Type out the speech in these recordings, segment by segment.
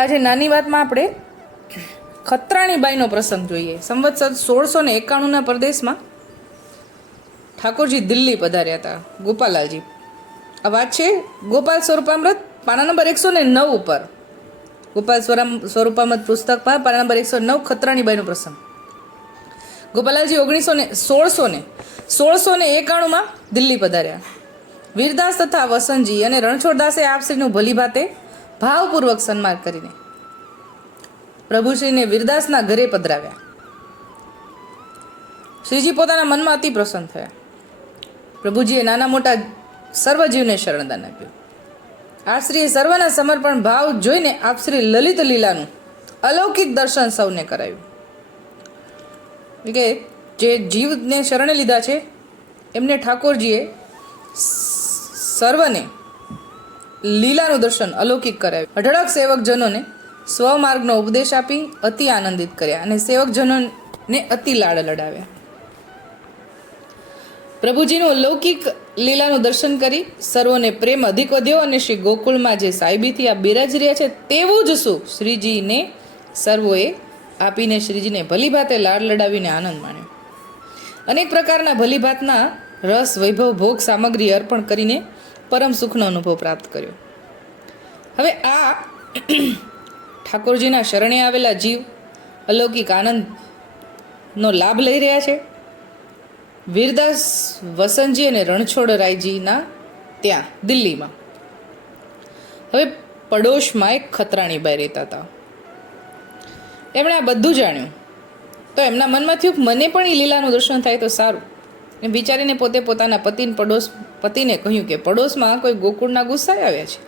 આજે નાની વાતમાં આપણે ખત્રાણીબાઈનો પ્રસંગ જોઈએ. સંવત્સર સોળસો ને એકાણુંના પ્રદેશમાં ઠાકોરજી દિલ્હી પધાર્યા હતા, ગોપાલાલજી. આ વાત છે ગોપાલ સ્વરૂપામૃત, પાના નંબર એકસો ને નવ ઉપર. ગોપાલ સ્વરામ, સ્વરૂપામૃત પુસ્તકમાં પાના નંબર એકસો નવ ખત્રાણીબાઈનો પ્રસંગ. ગોપાલાલજી ઓગણીસો ને, સોળસો ને સોળસો ને એકાણુંમાં દિલ્હી પધાર્યા. વીરદાસ તથા વસંતજી અને રણછોડદાસે આપશ્રીનું ભલી ભાતે ભાવપૂર્વક સન્માન કરીને પ્રભુશ્રીને વિરદાસના ઘરે પધરાવ્યા. શ્રીજી પોતાના મનમાં અતિ પ્રસન્ન થયા. પ્રભુજીએ નાના મોટા સર્વજીવને શરણદાન આપ્યું. આપશ્રીએ સર્વના સમર્પણ ભાવ જોઈને આપશ્રી લલિત લીલાનું અલૌકિક દર્શન સૌને કરાયું કે જે જીવને શરણે લીધા છે, એમને ઠાકોરજીએ સર્વને લીલાનું દર્શન અલૌકિક કરાવ્યું. અઢળક સેવકજનોને સ્વમાર્ગનો ઉપદેશ આપી અતિ આનંદિત કર્યા અને સેવકજનોને અતિ લાડ લડાવ્યા. પ્રભુજીનું અલૌકિક લીલાનું દર્શન કરી સર્વોને પ્રેમ અધિક વધ્યો અને શ્રી ગોકુળમાં જે સાહેબીથી આ બિરાજી રહ્યા છે તેવું જ સુખ શ્રીજીને સર્વોએ આપીને શ્રીજીને ભલીભાતે લાડ લડાવીને આનંદ માણ્યો. અનેક પ્રકારના ભલીભાતના રસ, વૈભવ, ભોગ, સામગ્રી અર્પણ કરીને પરમ સુખનો અનુભવ પ્રાપ્ત કર્યો. હવે આ ઠાકોરજીના શરણે આવેલા જીવ, અલૌકિક આનંદનો લાભ લઈ રહ્યા છે. વીરદાસ વસંતજી અને રણછોડરાયજીના ત્યાં, દિલ્હીમાં. હવે પડોશમાં એક ખતરાણીબાઈ રહેતા હતા. એમણે આ બધું જાણ્યું. તો એમના મનમાં થયું મને પણ એ લીલાનું દર્શન થાય તો સારું. એમ વિચારીને પોતે પોતાના પતિને પડોશ પતિને કહ્યું કે પડોશમાં કોઈ ગોકુળના ગુસ્સાઈ આવ્યા છે.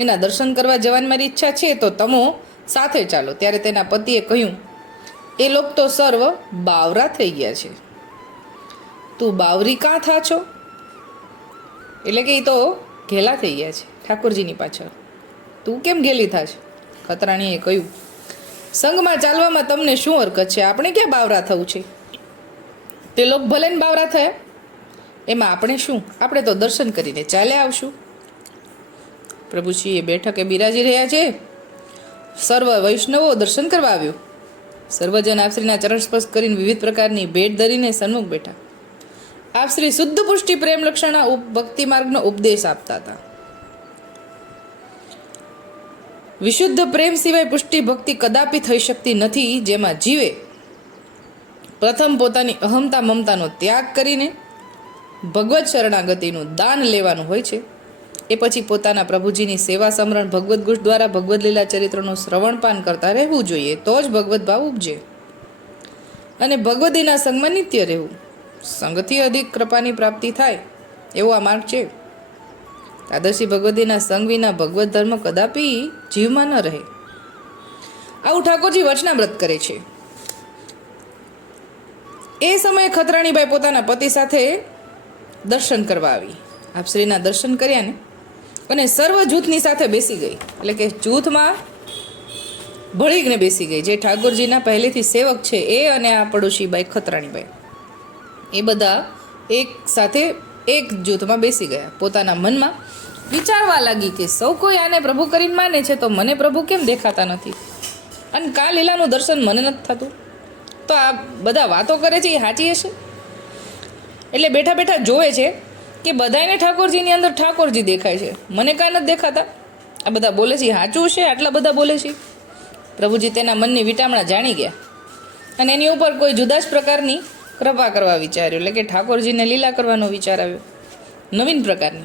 એના દર્શન કરવા જવાની મારી ઈચ્છા છે તો તમો સાથે ચાલો. ત્યારે તેના પતિએ કહ્યું, એ લોક તો સર્વ બાવરા થઈ ગયા છે. તું બાવરી કાં થા છો? એટલે કે એ તો ઘેલા થઈ ગયા છે, ઠાકોરજીની પાછળ. તું કેમ ઘેલી થાશ ખતરાણીએ કહ્યું સંઘમાં ચાલવામાં તમને શું હરકત છે? આપણે ક્યાં બાવરા થવું છે? તે લોક ભલે ને બાવરા થયા? એમાં આપણે શું? આપણે તો દર્શન કરીને ચાલ્યા આવશું. એ બેઠકે બિરાજી રહ્યા છે. સર્વ વૈષ્ણવો દર્શન કરવા આવ્યો. સર્વજન આપશ્રીના ચરણ સ્પર્શ કરીને વિવિધ પ્રકારની ભેટ ધરીને સન્મુખ બેઠા. આપશ્રી શુદ્ધ પુષ્ટિ પ્રેમ લક્ષણના ભક્તિ માર્ગનો ઉપદેશ આપતા હતા. વિશુદ્ધ પ્રેમ સિવાય પુષ્ટિ ભક્તિ કદાપી થઈ શકતી નથી, જેમાં જીવે પ્રથમ પોતાની અહમતા મમતાનો ત્યાગ કરીને ભગવત શરણાગતિનું દાન લેવાનું હોય છે. એ પછી પોતાના પ્રભુજીની સેવા સમરણ ભગવદ્ ગુષ દ્વારા ભગવદ્ લીલા ચરિત્રનું શ્રવણપાન કરતા રહેવું જોઈએ, તો જ ભગવદ્ ભાવ ઉપજે. અને ભગવદીના સંગમાં નિત્ય રહેવું. સંગથી અધિક કૃપાની પ્રાપ્તિ થાય, એવો આ માર્ગ છે. તાદર્શી ભગવદીના સંગ વિના ભગવદ્ ધર્મ કદાપી જીવમાં ન રહે. આવું ઠાકોરજી વચનામૃત કરે છે. એ સમયે ખતરાણીબાઈ પોતાના પતિ સાથે દર્શન કરવા આવી. આપશ્રીના દર્શન કર્યા ને? અને સર્વ જૂથની સાથે બેસી ગઈ. એટલે કે જૂથમાં ભળીને બેસી ગઈ, જે ઠાકોરજીના પહેલેથી સેવક છે એ અને આ પડોશીબાઈ ખતરાણીબાઈ. એ બધા એક સાથે એક જૂથમાં બેસી ગયા. પોતાના મનમાં વિચારવા લાગી કે સૌ કોઈ આને પ્રભુ કરીને માને છે તો મને પ્રભુ કેમ દેખાતા નથી? અને કા લીલાનું દર્શન મને નથી થતું. તો આ બધા વાતો કરે છે, એ સાચી હશે? એટલે બેઠા બેઠા જોવે છે કે બધાને ઠાકોરજીની અંદર ઠાકોરજી દેખાય છે. મને કાંઈ નથી દેખાતા. આ બધા બોલે છે સાચું છે? આટલા બધા બોલે છે. પ્રભુજી તેના મનની વિટામણા જાણી ગયા. અને એની ઉપર કોઈ જુદા જ પ્રકારની કૃપા કરવા વિચાર્યો. એટલે કે ઠાકોરજીને લીલા કરવાનો વિચાર આવ્યો. નવીન પ્રકારની.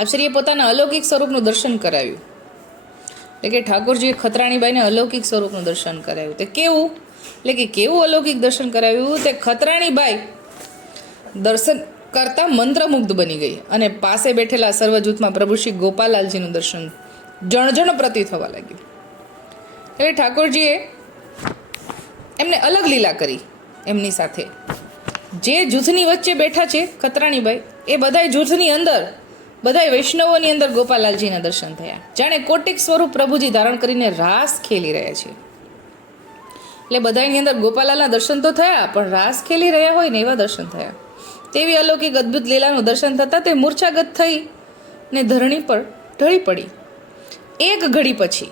આપશ્રીએ પોતાના અલૌકિક સ્વરૂપનું દર્શન કરાવ્યું. એટલે કે ઠાકોરજીએ ખતરાણીબાઈને અલૌકિક સ્વરૂપનું દર્શન કરાવ્યું. તે કેવું? એટલે કે કેવું અલૌકિક દર્શન કરાવ્યું? તે ખતરાણીબાઈ દર્શન કરતા મંત્રમુગ્ધ બની ગઈ અને પાસે બેઠેલા સર્વ જૂથમાં પ્રભુ શ્રી ગોપાલાલજીનું દર્શન જણજણ પ્રતિ થવા લાગ્યું. એટલે ઠાકોરજીએ એમને અલગ લીલા કરી એમની સાથે. જે જૂથની વચ્ચે બેઠા છે ખતરાણીભાઈ એ બધાય જૂથની અંદર, બધાય વૈષ્ણવોની અંદર ગોપાલાલજીના દર્શન થયા. જાણે કોટિક સ્વરૂપ પ્રભુજી ધારણ કરીને રાસ ખેલી રહ્યા છે. એટલે બધાની અંદર ગોપાલાલના દર્શન તો થયા, પણ રાસ ખેલી રહ્યા હોય ને એવા દર્શન થયા. તેવી અલૌકિક અદ્ભુત લીલાનું દર્શન થતાં તે મૂર્છાગત થઈ ને ધરણી પર ઢળી પડી. એક ઘડી પછી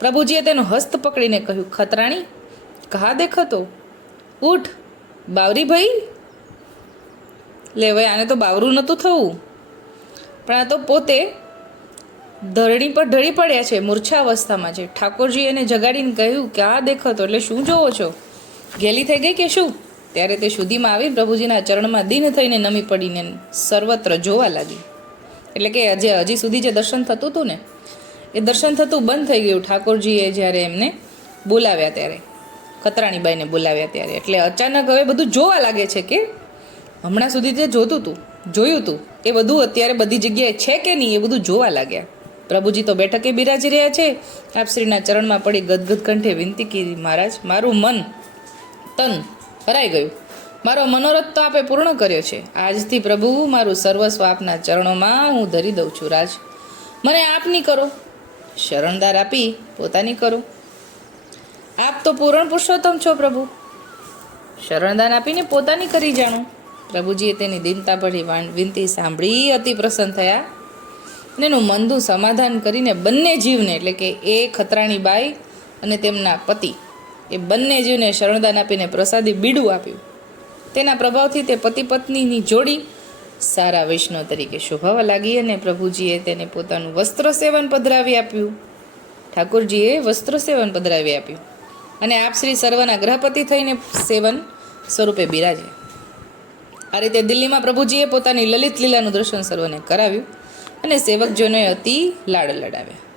પ્રભુજીએ તેનો હસ્ત પકડીને કહ્યું, ખતરાણી, કહા દેખતો? ઉઠ બાવરી ભાઈ લે ભાઈ, આને તો બાવરું નહોતું થવું. પણ આ તો પોતે ધરણી પર ઢળી પડ્યા છે મૂર્છા અવસ્થામાં છે. ઠાકોરજી એને જગાડીને કહ્યું કે આ દેખતો, એટલે શું જોવો છો? ગેલી થઈ ગઈ કે શું? ત્યારે તે સુધીમાં આવી પ્રભુજીના ચરણમાં દિન થઈને નમી પડીને સર્વત્ર જોવા લાગી. એટલે કે જે હજી સુધી જે દર્શન થતું હતું ને, એ દર્શન થતું બંધ થઈ ગયું ઠાકોરજીએ જ્યારે એમને બોલાવ્યા ત્યારે. ખતરાણીબાઈને બોલાવ્યા ત્યારે. એટલે અચાનક હવે બધું જોવા લાગે છે કે હમણાં સુધી જે જોતું હતું, જોયું હતું, એ બધું અત્યારે બધી જગ્યાએ છે કે નહીં એ બધું જોવા લાગ્યા. પ્રભુજી તો બેઠકે બિરાજી રહ્યા છે. આપ શ્રીના ચરણમાં પડી ગદગદ કંઠે વિનંતી કરી, મહારાજ, મારું મન તન હરાઈ ગયું. મારો મનોરથ તો આપે પૂર્ણ કર્યો છે. આજથી પ્રભુ, મારું સર્વસ્વ આપના ચરણોમાં હું ધરી દઉં છું, રાજ. મને આપની કરો. શરણદાર આપી પોતાની કરો. આપ તો પૂરણ પુરુષોત્તમ છો, પ્રભુ. શરણદાન આપીને પોતાની કરી જાણું. પ્રભુજીએ તેની દિનતાભરી વિનંતી સાંભળી અતિ પ્રસન્ન થયા. અને એનું મનનું સમાધાન કરીને બંને જીવને, એટલે કે એ ખતરાણી બાઈ અને તેમના પતિ એ બંને જીવને શરણદાન આપીને પ્રસાદી બીડું આપ્યું. તેના પ્રભાવથી તે પતિ પત્નીની જોડી સારા વૈષ્ણવ તરીકે શોભાવા લાગી અને પ્રભુજીએ તેને પોતાનું વસ્ત્ર સેવન પધરાવી આપ્યું. ઠાકોરજીએ વસ્ત્ર સેવન પધરાવી આપ્યું અને આપ શ્રી સર્વના ગ્રહપતિ થઈને સેવન સ્વરૂપે બિરાજે આ રીતે દિલ્હીમાં પ્રભુજીએ પોતાની લલિત લીલાનું દર્શન સર્વને કરાવ્યું અને સેવકજોને અતિ લાડ લડાવ્યા.